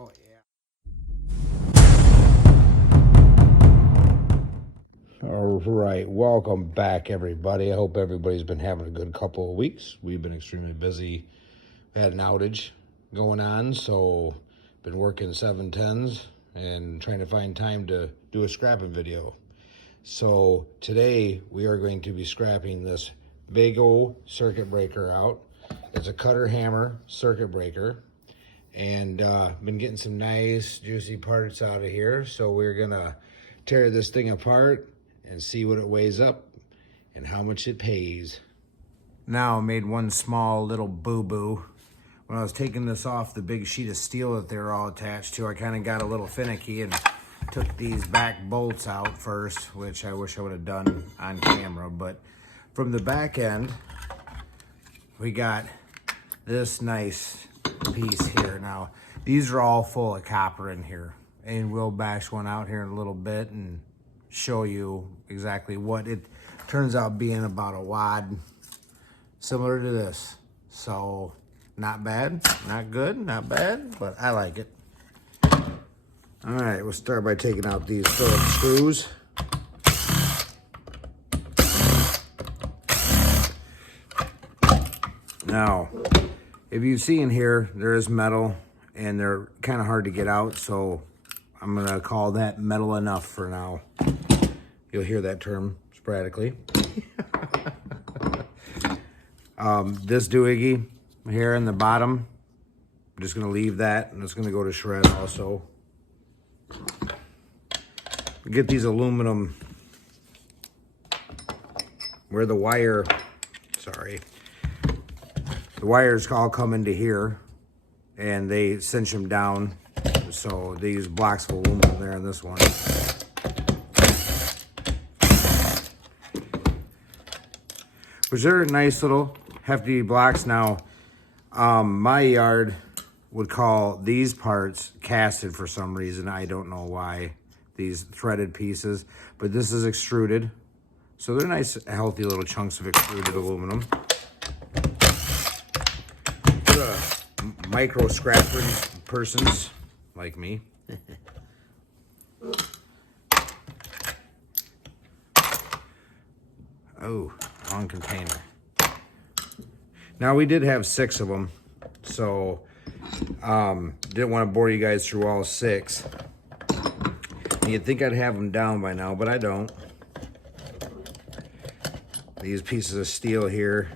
Oh, yeah. All right, welcome back, everybody. I hope everybody's been having a good couple of weeks. We've been extremely busy. We had an outage going on, so been working 7/10s and trying to find time to do a scrapping video. So today we are going to be scrapping this big old circuit breaker out. It's a cutter hammer circuit breaker, and been getting some nice juicy parts out of here. So we're gonna tear this thing apart and see what it weighs up and how much it pays. Now I made one small little boo-boo. When I was taking this off the big sheet of steel that they're all attached to, I kind of got a little finicky and took these back bolts out first, which I wish I would have done on camera. But from the back end, we got this nice piece here. Now, these are all full of copper in here, and we'll bash one out here in a little bit and show you exactly what it turns out being. About a wad, similar to this. So not bad, not good, not bad, but I like it. All right, we'll start by taking out these Phillips screws. Now, if you see in here, there is metal, and they're kind of hard to get out, so I'm gonna call that metal enough for now. You'll hear that term sporadically. This doohickey here in the bottom, I'm just gonna leave that, and it's gonna go to shred also. Get these aluminum, where the wire, the wires all come into here, and they cinch them down. So they use blocks of aluminum there in this one. Which are nice little hefty blocks. Now, my yard would call these parts casted for some reason. I don't know why, these threaded pieces, but this is extruded. So they're nice, healthy little chunks of extruded aluminum. For micro scrapper persons like me. Oh, wrong container. Now, we did have 6 of them, so didn't want to bore you guys through all 6. You'd think I'd have them down by now, but I don't. These pieces of steel here,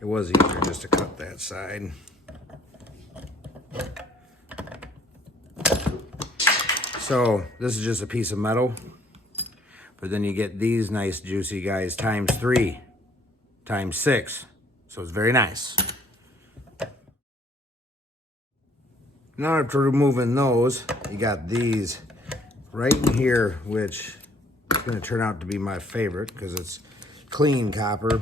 it was easier just to cut that side. So this is just a piece of metal, but then you get these nice juicy guys times 3, times 6. So it's very nice. Now after removing those, you got these right in here, which is going to turn out to be my favorite because it's clean copper.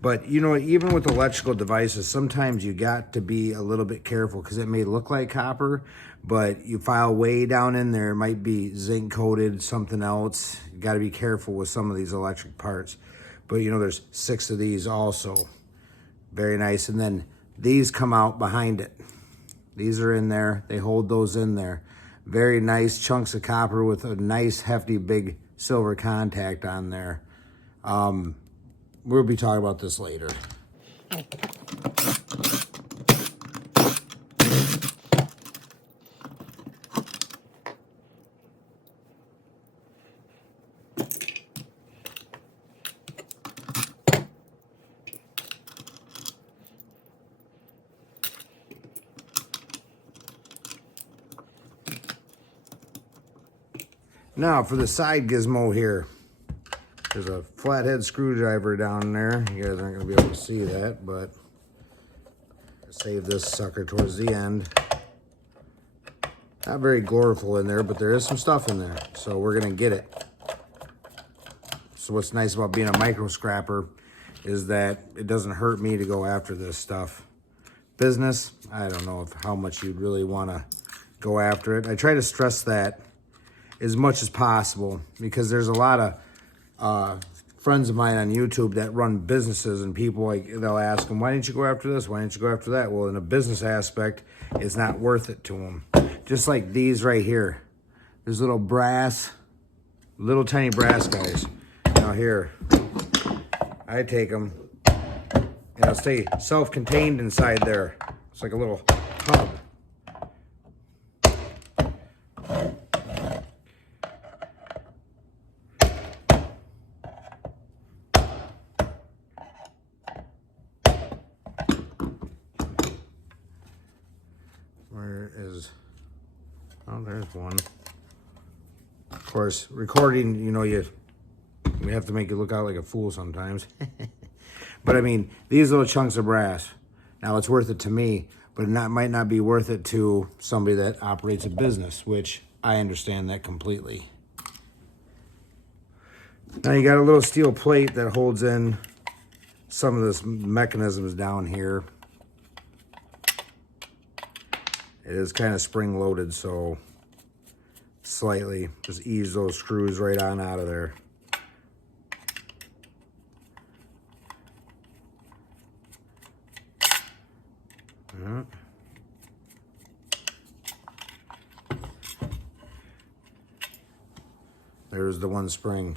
But you know, even with electrical devices, sometimes you got to be a little bit careful because it may look like copper, but you file way down in there, it might be zinc coated, something else. You got to be careful with some of these electric parts. But you know, there's 6 of these also. Very nice. And then these come out behind it. These are in there. They hold those in there. Very nice chunks of copper with a nice hefty big silver contact on there. We'll be talking about this later. Now for the side gizmo here. There's a flathead screwdriver down there. You guys aren't gonna be able to see that, but save this sucker towards the end. Not very gloriful in there, but there is some stuff in there, so we're gonna get it. So what's nice about being a micro scrapper is that it doesn't hurt me to go after this stuff. Business, I don't know how much you'd really wanna go after it. I try to stress that as much as possible because there's a lot of friends of mine on YouTube that run businesses, and people, like, they'll ask them, why didn't you go after this? Why didn't you go after that? Well, in a business aspect, it's not worth it to them. Just like these right here. There's little tiny brass guys. Now here, I take them, and it'll stay self-contained inside there. It's like a little hub. Where is, oh, there's one. Of course, recording, you know, we have to make it look out like a fool sometimes. But I mean, these little chunks of brass, now it's worth it to me, but it might not be worth it to somebody that operates a business, which I understand that completely. Now you got a little steel plate that holds in some of this mechanisms down here. It is kind of spring loaded, so slightly just ease those screws right on out of there. There's the one spring.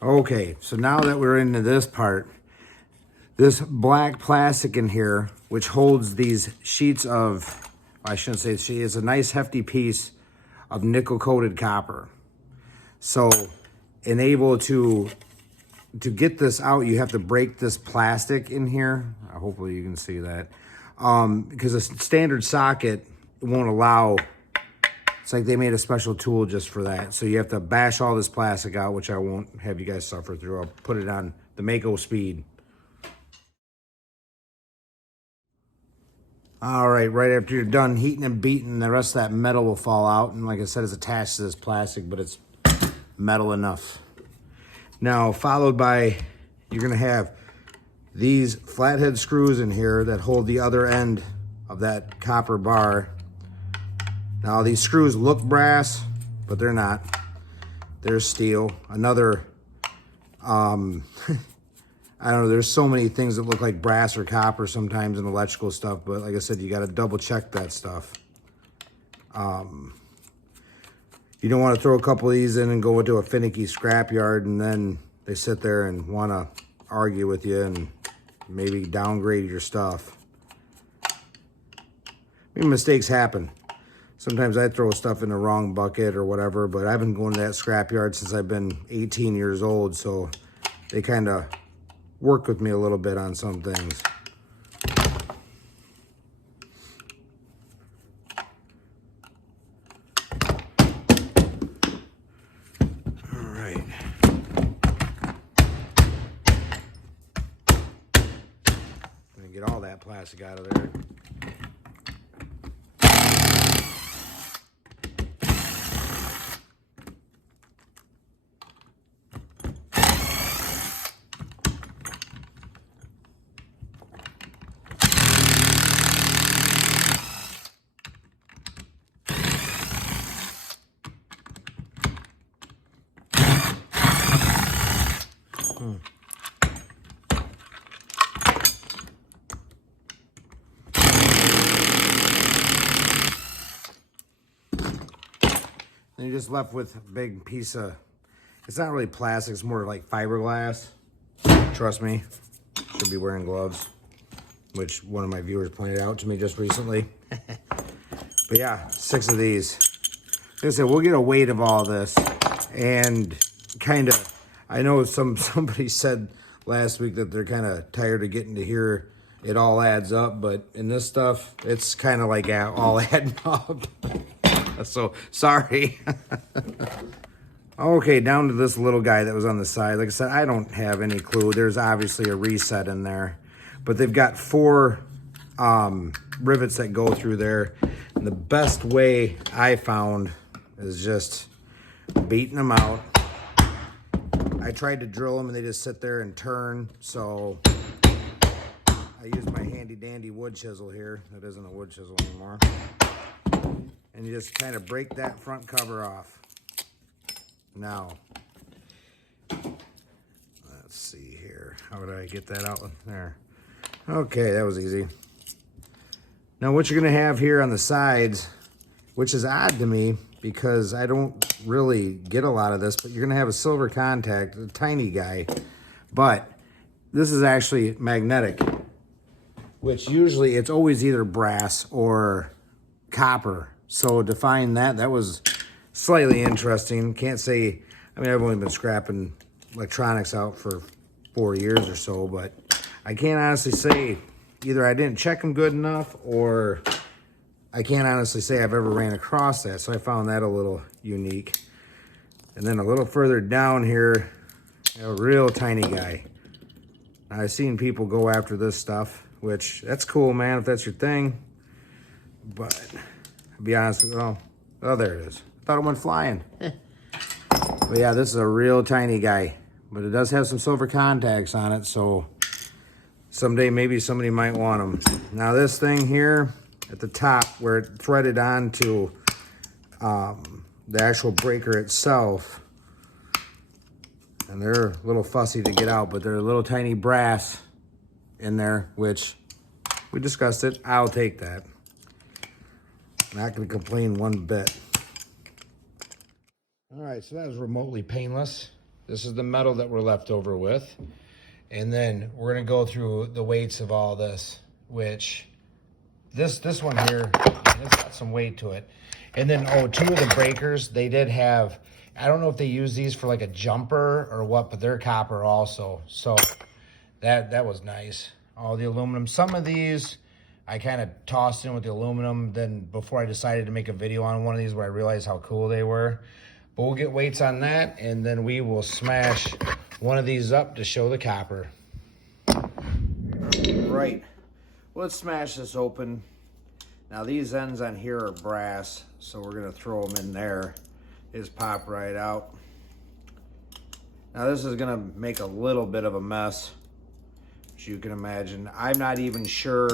Okay, so now that we're into this part, this black plastic in here, which holds these sheets of, I shouldn't say sheet, it's a nice hefty piece of nickel coated copper. So, enable to get this out, you have to break this plastic in here. Hopefully you can see that. Because a standard socket won't allow, it's like they made a special tool just for that. So you have to bash all this plastic out, which I won't have you guys suffer through. I'll put it on the Mako speed. All right, right after you're done heating and beating, the rest of that metal will fall out. And like I said, it's attached to this plastic, but it's metal enough. Now, followed by, you're gonna have these flathead screws in here that hold the other end of that copper bar. Now, these screws look brass, but they're not. They're steel. Another, I don't know, there's so many things that look like brass or copper sometimes in electrical stuff, but like I said, you gotta double check that stuff. You don't wanna throw a couple of these in and go into a finicky scrapyard and then they sit there and wanna argue with you and maybe downgrade your stuff. I mean, mistakes happen. Sometimes I throw stuff in the wrong bucket or whatever, but I've been going to that scrapyard since I've been 18 years old, so they kind of work with me a little bit on some things. All right. I'm gonna get all that plastic out of there. Then you're just left with a big piece of, it's not really plastic, it's more like fiberglass. Trust me, should be wearing gloves, which one of my viewers pointed out to me just recently. But yeah, 6 of these. Like I said, we'll get a weight of all this, and kind of, I know somebody said last week that they're kind of tired of getting to hear it all adds up, but in this stuff, it's kind of like all adding up. So, sorry. Okay, down to this little guy that was on the side. Like I said, I don't have any clue. There's obviously a reset in there. But they've got 4 rivets that go through there. And the best way I found is just beating them out. I tried to drill them and they just sit there and turn. So I used my handy dandy wood chisel here. That isn't a wood chisel anymore. and you just kind of break that front cover off. Now, let's see here. How would I get that out there? Okay, that was easy. Now what you're gonna have here on the sides, which is odd to me because I don't really get a lot of this, but you're gonna have a silver contact, a tiny guy, but this is actually magnetic, which usually it's always either brass or copper. So to find that, that was slightly interesting. Can't say, I mean, I've only been scrapping electronics out for 4 years or so, but I can't honestly say either I didn't check them good enough or I can't honestly say I've ever ran across that. So I found that a little unique. And then a little further down here, a real tiny guy. I've seen people go after this stuff, which that's cool, man, if that's your thing. But I'll be honest with you, oh, there it is. I thought it went flying. But yeah, this is a real tiny guy, but it does have some silver contacts on it, so someday maybe somebody might want them. Now this thing here at the top where it threaded onto the actual breaker itself, and they're a little fussy to get out, but they're a little tiny brass in there, which we discussed it. I'll take that. Not gonna complain one bit. All right, so that was remotely painless. This is the metal that we're left over with. And then we're gonna go through the weights of all this, which this one here, it's got some weight to it. And then, oh, 2 of the breakers, they did have, I don't know if they use these for like a jumper or what, but they're copper also. So that was nice. All the aluminum. Some of these I kind of tossed in with the aluminum then before I decided to make a video on one of these where I realized how cool they were. But we'll get weights on that, and then we will smash one of these up to show the copper. Right. Let's smash this open. Now these ends on here are brass, so we're gonna throw them in there. Just pop right out. Now this is gonna make a little bit of a mess, as you can imagine. I'm not even sure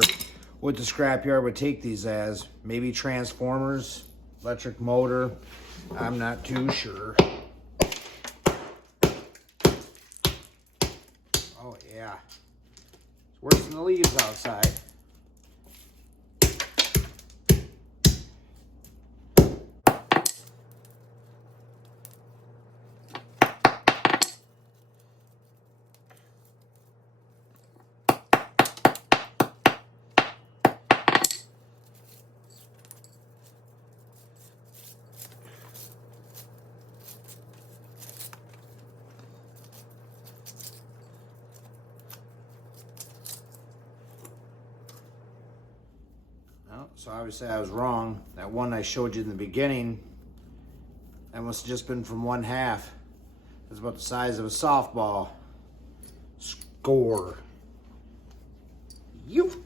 what the scrapyard would take these as. Maybe transformers, electric motor. I'm not too sure. Oh yeah, it's worse than the leaves outside. So obviously I was wrong. That one I showed you in the beginning, that must have just been from 1/2. It's about the size of a softball. Score. You.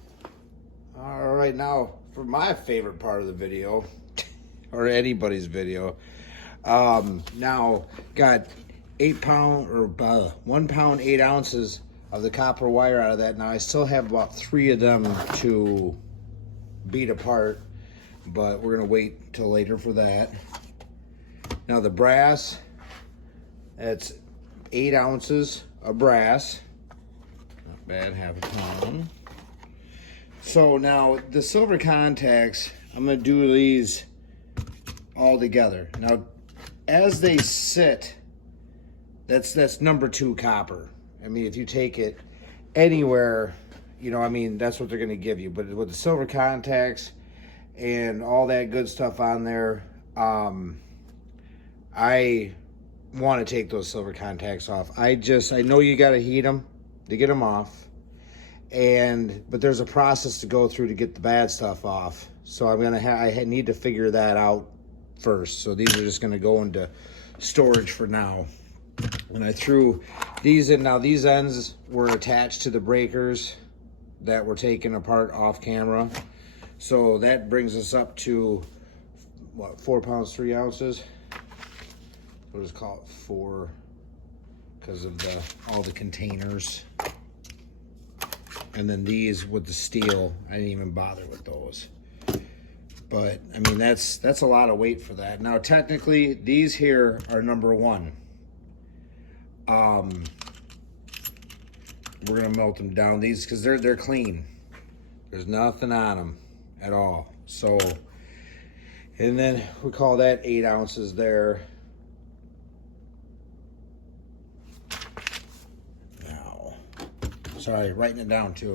All right, now for my favorite part of the video, or anybody's video. Now got 1 pound 8 ounces of the copper wire out of that. Now I still have about 3 of them to beat apart, but we're gonna wait till later for that. Now the brass, that's 8 ounces of brass. Not bad, 1/2 pound. So now the silver contacts, I'm gonna do these all together. Now, as they sit, that's number 2 copper. I mean, if you take it anywhere, you know, I mean, that's what they're going to give you. But with the silver contacts and all that good stuff on there, I want to take those silver contacts off. I know you got to heat them to get them off. But there's a process to go through to get the bad stuff off. So I need to figure that out first. So these are just going to go into storage for now. When I threw these in, now these ends were attached to the breakers that were taken apart off camera. So that brings us up to, what, 4 pounds, 3 ounces? We'll just call it 4 because of all the containers. And then these with the steel, I didn't even bother with those. But I mean, that's a lot of weight for that. Now, technically, these here are number 1. We're gonna melt them down these because they're clean. There's nothing on them at all. So, and then we call that 8 ounces there. Now, sorry, writing it down too.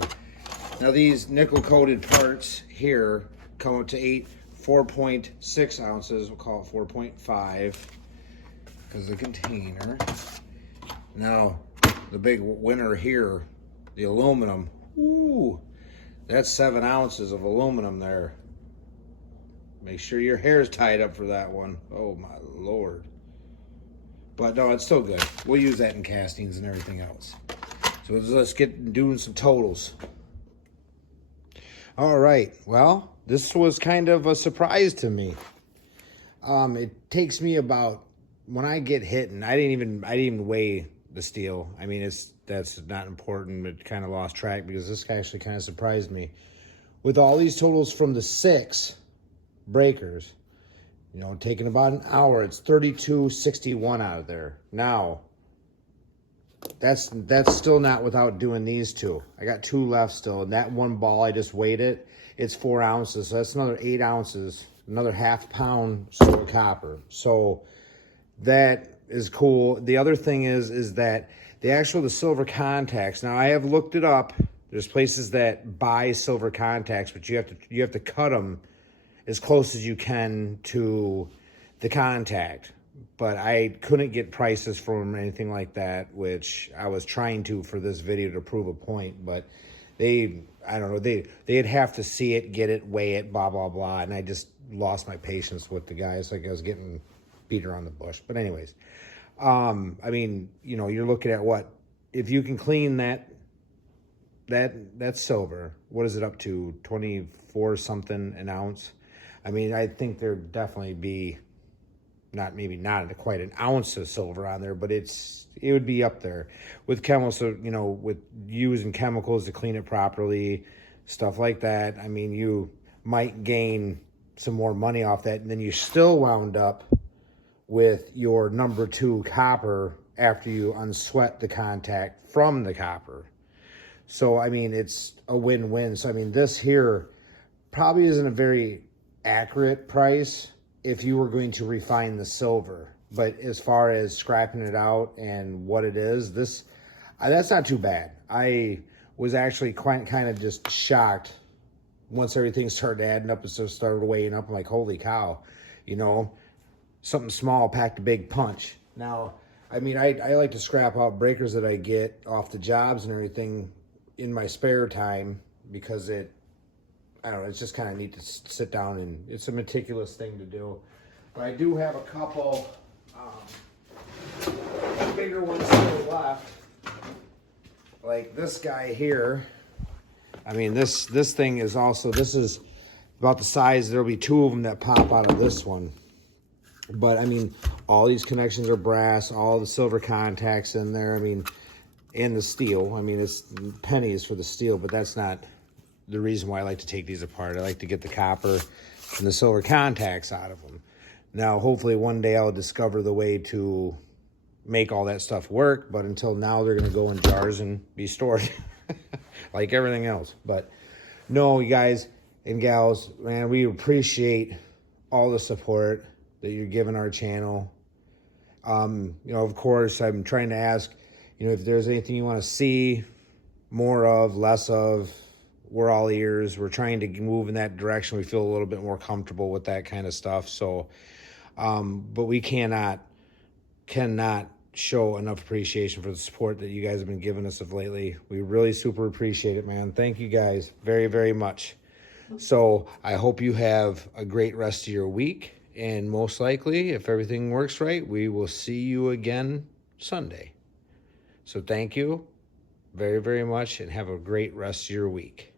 Now these nickel coated parts here come up to 4.6 ounces. We'll call it 4.5 because of the container. Now, the big winner here, the aluminum. Ooh, that's 7 ounces of aluminum there. Make sure your hair's tied up for that one. Oh my Lord. But no, it's still good. We'll use that in castings and everything else. So let's get doing some totals. All right, well, this was kind of a surprise to me. It takes me about, when I get hit, and I didn't even weigh the steel. I mean, that's not important, but kind of lost track because this actually kind of surprised me. With all these totals from the 6 breakers, you know, taking about an hour, it's 32.61 out of there. Now, that's still not without doing these 2. I got 2 left still, and that one ball I just weighed it. It's 4 ounces, so that's another 8 ounces, another ½ pound silver copper. So that is cool. The other thing is that the silver contacts. Now I have looked it up. There's places that buy silver contacts, but you have to cut them as close as you can to the contact. But I couldn't get prices from anything like that, which I was trying to for this video to prove a point. But I don't know, they'd have to see it, get it, weigh it, blah, blah, blah. And I just lost my patience with the guys. Like I was getting beat around the bush. But anyways, I mean, you know, you're looking at what? If you can clean that silver, what is it up to? 24 something an ounce? I mean, I think there'd definitely be maybe not quite an ounce of silver on there, but it would be up there with chemicals. So, you know, with using chemicals to clean it properly, stuff like that. I mean, you might gain some more money off that, and then you still wound up with your number 2 copper after you unsweat the contact from the copper. So, I mean, it's a win-win. So, I mean, this here probably isn't a very accurate price if you were going to refine the silver. But as far as scrapping it out and what it is, that's not too bad. I was actually quite kind of just shocked once everything started adding up and so started weighing up. I'm like, holy cow, you know, something small packed a big punch. Now, I mean, I like to scrap out breakers that I get off the jobs and everything in my spare time because I don't know, it's just kind of neat to sit down and it's a meticulous thing to do. But I do have a couple bigger ones still left. Like this guy here. I mean, this thing is also, this is about the size, there'll be 2 of them that pop out of this one. But I mean, all these connections are brass, all the silver contacts in there. I mean, and the steel. I mean, it's pennies for the steel, but that's not the reason why I like to take these apart. I like to get the copper and the silver contacts out of them. Now, hopefully one day I'll discover the way to make all that stuff work, but until now they're going to go in jars and be stored like everything else. But no, you guys and gals, man, we appreciate all the support that you're giving our channel. You know, of course, I'm trying to ask, you know, if there's anything you want to see more of, less of, we're all ears. We're trying to move in that direction. We feel a little bit more comfortable with that kind of stuff. So, but we cannot show enough appreciation for the support that you guys have been giving us of lately. We really super appreciate it, man. Thank you guys very, very much. So I hope you have a great rest of your week. And most likely, if everything works right, we will see you again Sunday. So thank you very, very much and have a great rest of your week.